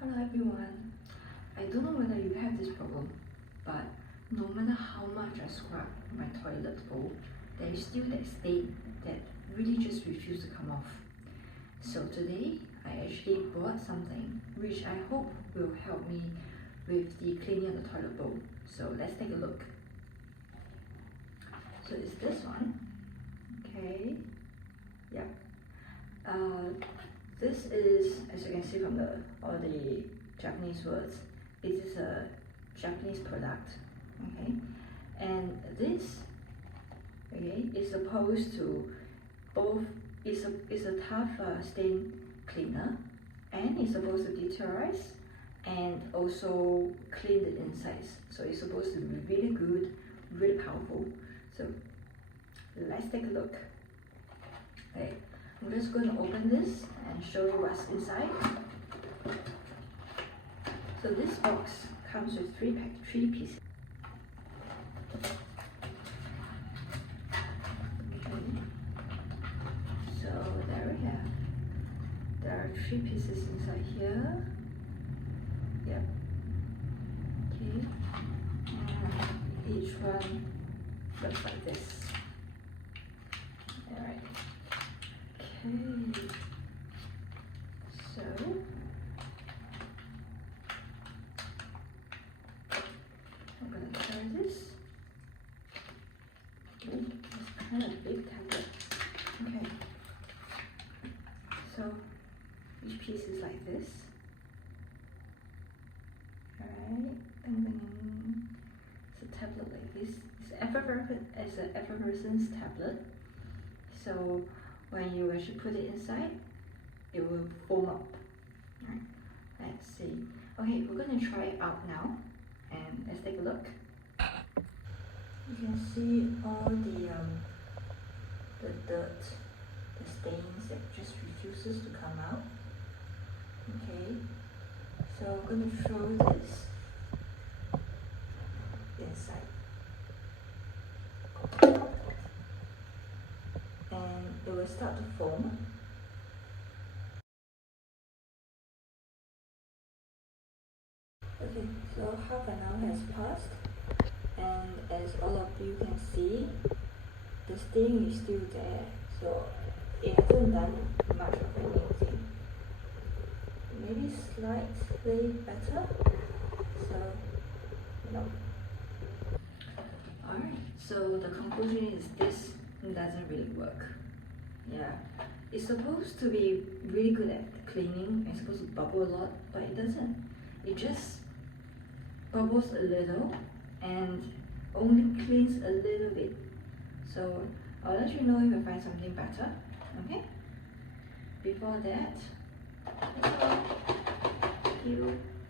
Hello everyone. I don't know whether you have this problem, but no matter how much I scrub my toilet bowl, there is still that stain that really just refuses to come off. So today, I actually bought something which I hope will help me with the cleaning of the toilet bowl. So let's take a look. So it's this one. Okay. Yeah. This is, as you can see from all the Japanese words, it is a Japanese product. Okay, and this, okay, is supposed to both is a tough stain cleaner, and it's supposed to deteriorise and also clean the insides. So it's supposed to be really good, really powerful. So let's take a look. Okay, I'm just going to open this and show you what's inside. So this box comes with three pieces. Okay. So there we have. There are 3 pieces inside here. Yep. Okay. And each one looks like this. Alright. Okay. So I'm gonna try this. Okay, it's kind of big tablet. Okay. So each piece is like this. Alright. It's a tablet like this. It's an effervescence tablet. So when you actually put it inside, it will foam up. Alright. Let's see. Okay, we're gonna try it out now. And let's take a look. You can see all the dirt, the stains that just refuses to come out. Okay, so I'm going to throw this inside, and it will start to foam. Okay, so half an hour has passed, and as all of you can see, the stain is still there, so it hasn't done much of anything. Maybe slightly better, so no. Alright, so the conclusion is this doesn't really work. Yeah, it's supposed to be really good at cleaning, it's supposed to bubble a lot, but it doesn't. It just bubbles a little and only cleans a little bit. So I'll let you know if I find something better. Okay? Before that, that's all. Thank you.